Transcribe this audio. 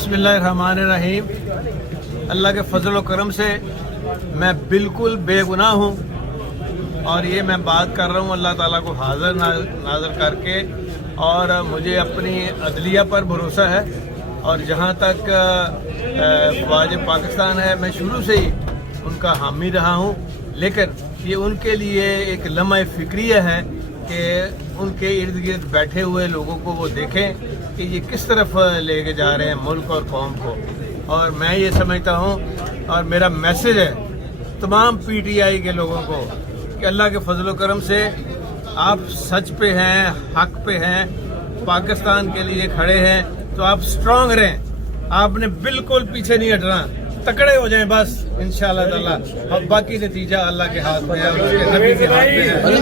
बिस्मिल्लाहिर्रहमानिर्रहीम। अल्लाह के फजल व करम से मैं बिल्कुल बेगुनाह हूँ और ये मैं बात कर रहा हूँ अल्लाह ताला को हाजिर नाज़र करके, और मुझे अपनी अदलिया पर भरोसा है। और जहाँ तक फ़ौज पाकिस्तान है, मैं शुरू से ही उनका हामी रहा हूँ, लेकिन ये उनके लिए एक लम्हा फ़िक्रिया है कि उनके इर्द गिर्द बैठे हुए लोगों को वो देखें कि ये किस तरफ लेके जा रहे हैं मुल्क और कौम को। और मैं ये समझता हूँ और मेरा मैसेज है तमाम पीटीआई के लोगों को कि अल्लाह के फजल करम से आप सच पे हैं, हक पे हैं, पाकिस्तान के लिए खड़े हैं, तो आप स्ट्रांग रहें। आपने बिल्कुल पीछे नहीं हटना, तकड़े हो जाएं बस इंशाअल्लाह ताला। और बाकी नतीजा अल्लाह के हाथ में है और उसके नबी के हाथ में है।